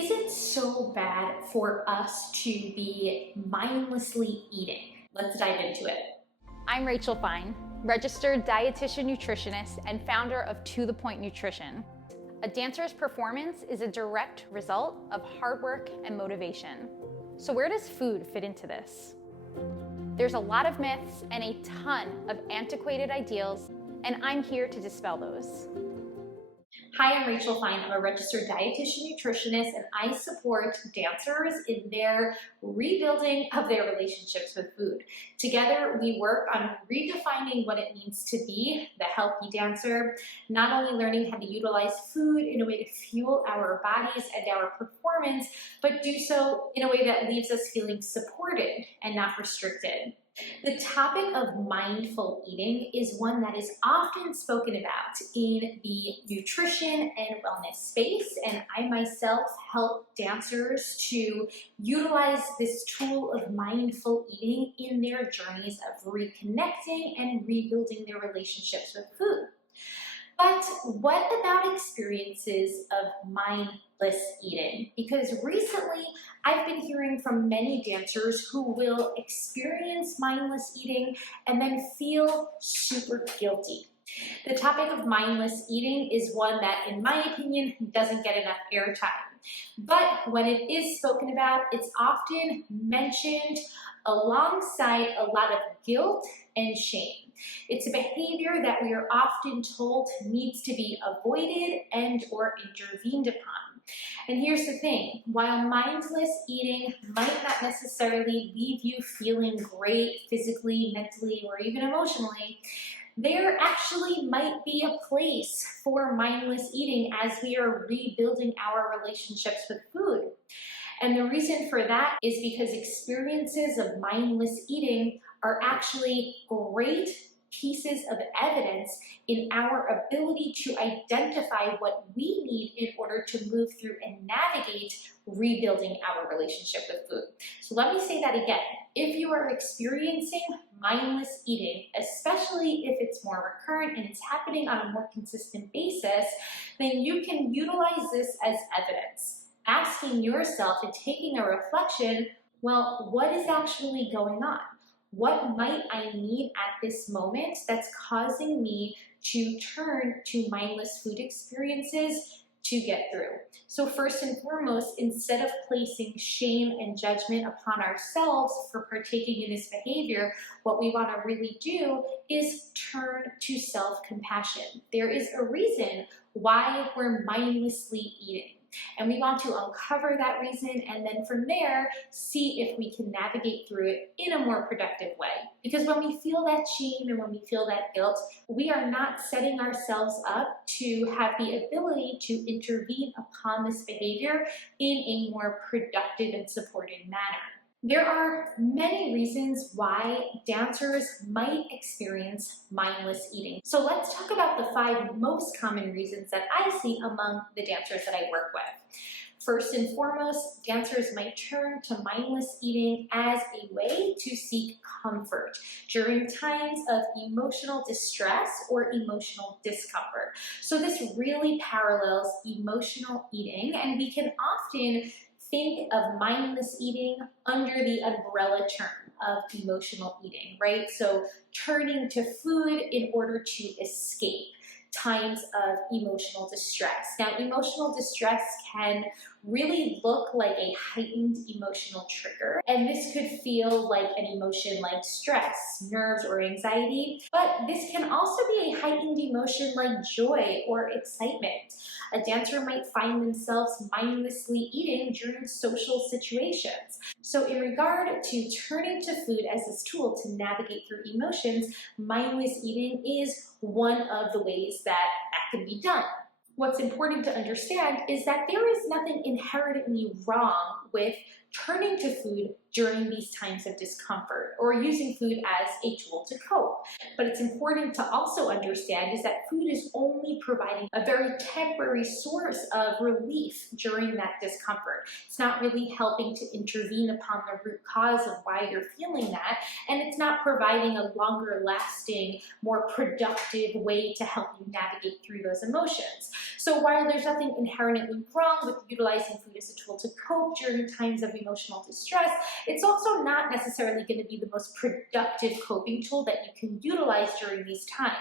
Is it so bad for us to be mindlessly eating? Let's dive into it. I'm Rachel Fine, registered dietitian nutritionist and founder of To The Point Nutrition. A dancer's performance is a direct result of hard work and motivation. So where does food fit into this? There's a lot of myths and a ton of antiquated ideals, and I'm here to dispel those. Hi, I'm Rachel Fine. I'm a registered dietitian nutritionist, and I support dancers in their rebuilding of their relationships with food. Together, we work on redefining what it means to be the healthy dancer, not only learning how to utilize food in a way to fuel our bodies and our performance, but do so in a way that leaves us feeling supported and not restricted. The topic of mindful eating is one that is often spoken about in the nutrition and wellness space, and I myself help dancers to utilize this tool of mindful eating in their journeys of reconnecting and rebuilding their relationships with food. But what about experiences of mindless eating? Because recently I've been hearing from many dancers who will experience mindless eating and then feel super guilty. The topic of mindless eating is one that, in my opinion, doesn't get enough airtime. But when it is spoken about, it's often mentioned alongside a lot of guilt and shame. It's a behavior that we are often told needs to be avoided and or intervened upon. And here's the thing, while mindless eating might not necessarily leave you feeling great physically, mentally, or even emotionally, there actually might be a place for mindless eating as we are rebuilding our relationships with food. And the reason for that is because experiences of mindless eating are actually great pieces of evidence in our ability to identify what we need in order to move through and navigate rebuilding our relationship with food. So let me say that again. If you are experiencing mindless eating, especially if it's more recurrent and it's happening on a more consistent basis, then you can utilize this as evidence, asking yourself and taking a reflection, well, what is actually going on? What might I need at this moment that's causing me to turn to mindless food experiences to get through? So first and foremost, instead of placing shame and judgment upon ourselves for partaking in this behavior, what we want to really do is turn to self-compassion. There is a reason why we're mindlessly eating. And we want to uncover that reason and then from there, see if we can navigate through it in a more productive way. Because when we feel that shame and when we feel that guilt, we are not setting ourselves up to have the ability to intervene upon this behavior in a more productive and supported manner. There are many reasons why dancers might experience mindless eating. So let's talk about the 5 most common reasons that I see among the dancers that I work with. First and foremost, dancers might turn to mindless eating as a way to seek comfort during times of emotional distress or emotional discomfort. So this really parallels emotional eating, and we can often think of mindless eating under the umbrella term of emotional eating, right? So turning to food in order to escape times of emotional distress. Now, emotional distress can really look like a heightened emotional trigger, and this could feel like an emotion like stress, nerves, or anxiety, but this can also be a heightened emotion like joy or excitement. A dancer might find themselves mindlessly eating during social situations. So in regard to turning to food as this tool to navigate through emotions, mindless eating is one of the ways that can be done. What's important to understand is that there is nothing inherently wrong with turning to food during these times of discomfort or using food as a tool to cope. But it's important to also understand is that food is only providing a very temporary source of relief during that discomfort. It's not really helping to intervene upon the root cause of why you're feeling that, and it's not providing a longer lasting, more productive way to help you navigate through those emotions. So while there's nothing inherently wrong with utilizing food as a tool to cope during times of emotional distress, it's also not necessarily going to be the most productive coping tool that you can utilize during these times.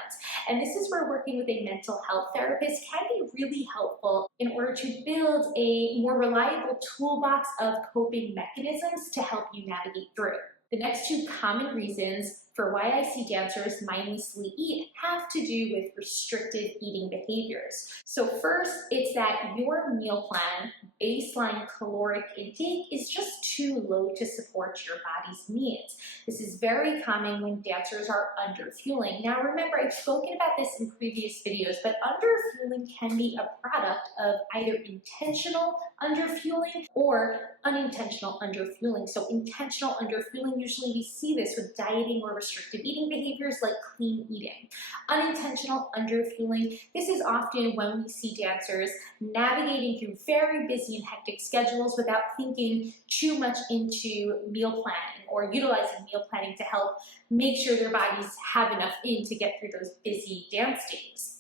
And this is where working with a mental health therapist can be really helpful in order to build a more reliable toolbox of coping mechanisms to help you navigate through. The next two common reasons for why I see dancers mindlessly eat have to do with restrictive eating behaviors. So first, it's that your meal plan baseline caloric intake is just too low to support your body's needs. This is very common when dancers are underfueling. Now remember, I've spoken about this in previous videos, but underfueling can be a product of either intentional underfueling or unintentional underfueling. So intentional underfueling, usually we see this with dieting or restrictive eating behaviors like clean eating. Unintentional underfueling, this is often when we see dancers navigating through very busy and hectic schedules without thinking too much into meal planning or utilizing meal planning to help make sure their bodies have enough in to get through those busy dance days.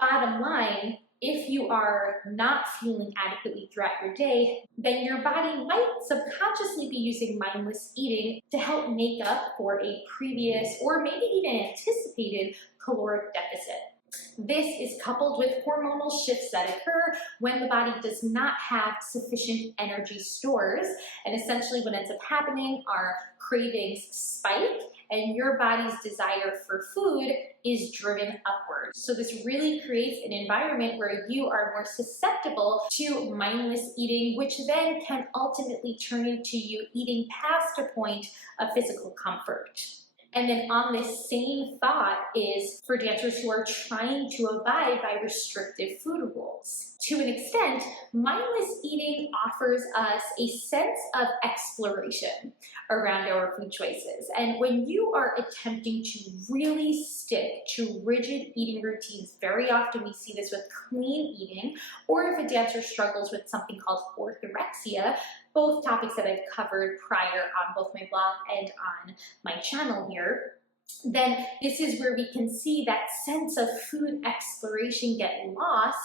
Bottom line, if you are not fueling adequately throughout your day, then your body might subconsciously be using mindless eating to help make up for a previous or maybe even anticipated caloric deficit. This is coupled with hormonal shifts that occur when the body does not have sufficient energy stores, and essentially what ends up happening are cravings spike and your body's desire for food is driven upward. So this really creates an environment where you are more susceptible to mindless eating, which then can ultimately turn into you eating past a point of physical comfort. And then on this same thought is for dancers who are trying to abide by restrictive food rules. To an extent, mindless eating offers us a sense of exploration around our food choices. And when you are attempting to really stick to rigid eating routines, very often we see this with clean eating, or if a dancer struggles with something called orthorexia, both topics that I've covered prior on both my blog and on my channel here, then this is where we can see that sense of food exploration get lost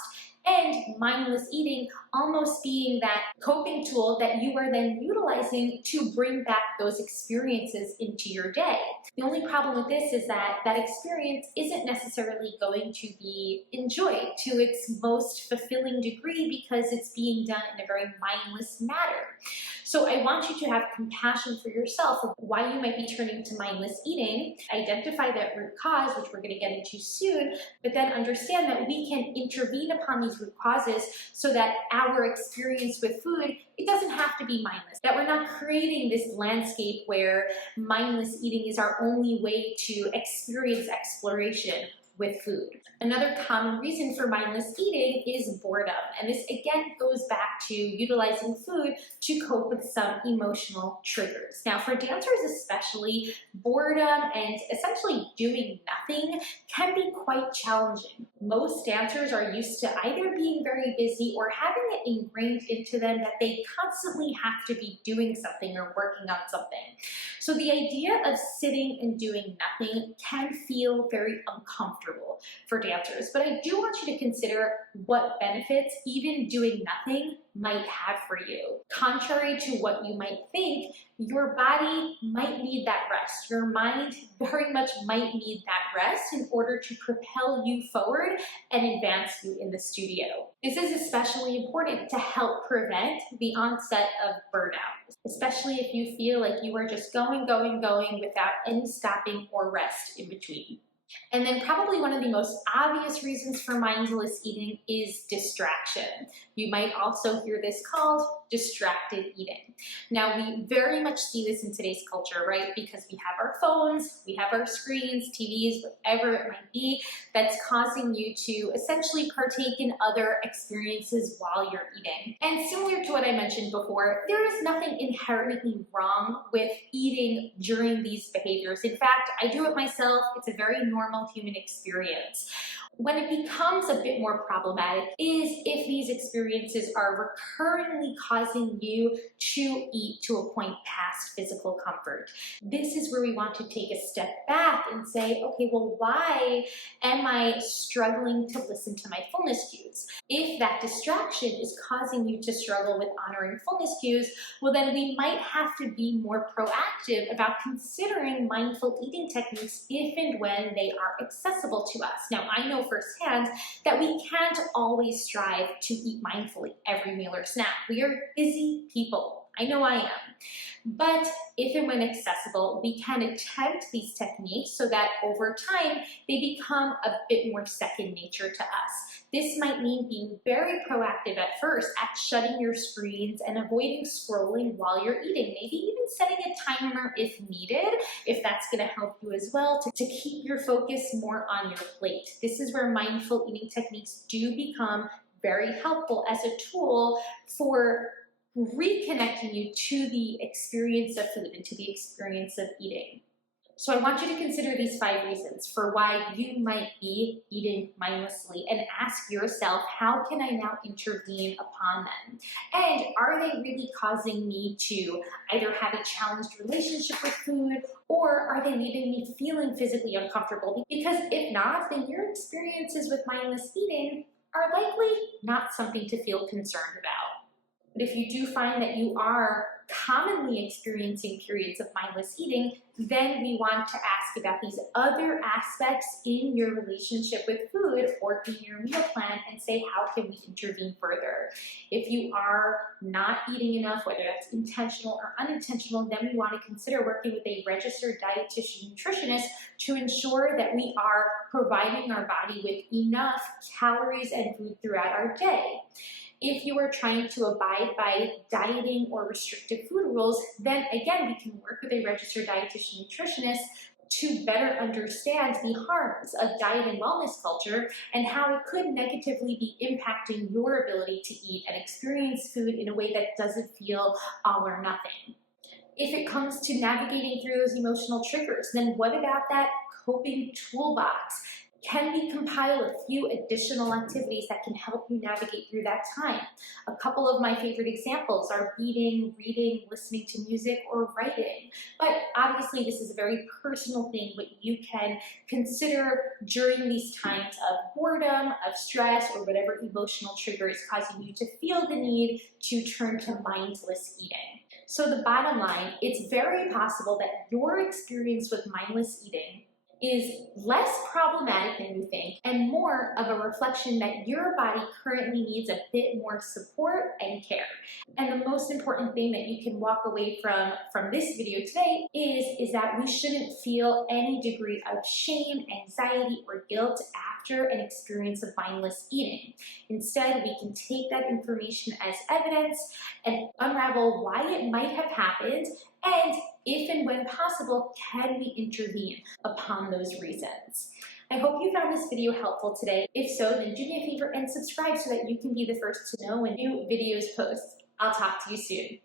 and mindless eating almost being that coping tool that you are then utilizing to bring back those experiences into your day. The only problem with this is that that experience isn't necessarily going to be enjoyed to its most fulfilling degree because it's being done in a very mindless manner. So I want you to have compassion for yourself of why you might be turning to mindless eating, identify that root cause, which we're going to get into soon, but then understand that we can intervene upon these root causes so that our experience with food, it doesn't have to be mindless, that we're not creating this landscape where mindless eating is our only way to experience exploration with food. Another common reason for mindless eating is boredom, and this again goes back to utilizing food to cope with some emotional triggers. Now for dancers especially, boredom and essentially doing nothing can be quite challenging. Most dancers are used to either being very busy or having it ingrained into them that they constantly have to be doing something or working on something. So the idea of sitting and doing nothing can feel very uncomfortable for dancers, but I do want you to consider what benefits even doing nothing might have for you. Contrary to what you might think, your body might need that rest. Your mind very much might need that rest in order to propel you forward and advance you in the studio. This is especially important to help prevent the onset of burnout, especially if you feel like you are just going without any stopping or rest in between. And then probably one of the most obvious reasons for mindless eating is distraction. You might also hear this called distracted eating. Now, we very much see this in today's culture, right? Because we have our phones, we have our screens, TVs, whatever it might be, that's causing you to essentially partake in other experiences while you're eating. And similar to what I mentioned before, there is nothing inherently wrong with eating during these behaviors. In fact, I do it myself. It's a very normal human experience. When it becomes a bit more problematic is if these experiences are recurrently causing you to eat to a point past physical comfort. This is where we want to take a step back and say, okay, well, why am I struggling to listen to my fullness cues? If that distraction is causing you to struggle with honoring fullness cues, well, then we might have to be more proactive about considering mindful eating techniques if and when they are accessible to us. Now, I know firsthand that we can't always strive to eat mindfully every meal or snack. We are busy people. I know I am. But if and when accessible, we can attempt these techniques so that over time, they become a bit more second nature to us. This might mean being very proactive at first at shutting your screens and avoiding scrolling while you're eating. Maybe even setting a timer if needed, if that's going to help you as well, to keep your focus more on your plate. This is where mindful eating techniques do become very helpful as a tool for reconnecting you to the experience of food and to the experience of eating. So I want you to consider these 5 reasons for why you might be eating mindlessly and ask yourself, how can I now intervene upon them? And are they really causing me to either have a challenged relationship with food, or are they leaving me feeling physically uncomfortable? Because if not, then your experiences with mindless eating are likely not something to feel concerned about. But if you do find that you are commonly experiencing periods of mindless eating, then we want to ask about these other aspects in your relationship with food or in your meal plan and say, how can we intervene further? If you are not eating enough, whether that's intentional or unintentional, then we want to consider working with a registered dietitian nutritionist to ensure that we are providing our body with enough calories and food throughout our day. If you are trying to abide by dieting or restrictive food rules, then again, we can work with a registered dietitian nutritionist to better understand the harms of diet and wellness culture and how it could negatively be impacting your ability to eat and experience food in a way that doesn't feel all or nothing. If it comes to navigating through those emotional triggers, then what about that coping toolbox? Can we compile a few additional activities that can help you navigate through that time? A couple of my favorite examples are eating, reading, listening to music, or writing. But obviously this is a very personal thing, what you can consider during these times of boredom, of stress, or whatever emotional trigger is causing you to feel the need to turn to mindless eating. So the bottom line, it's very possible that your experience with mindless eating is less problematic than you think and more of a reflection that your body currently needs a bit more support and care. And the most important thing that you can walk away from this video today is that we shouldn't feel any degree of shame, anxiety, or guilt after an experience of mindless eating. Instead, we can take that information as evidence and unravel why it might have happened, and if and when possible, can we intervene upon those reasons? I hope you found this video helpful today. If so, then do me a favor and subscribe so that you can be the first to know when new videos post. I'll talk to you soon.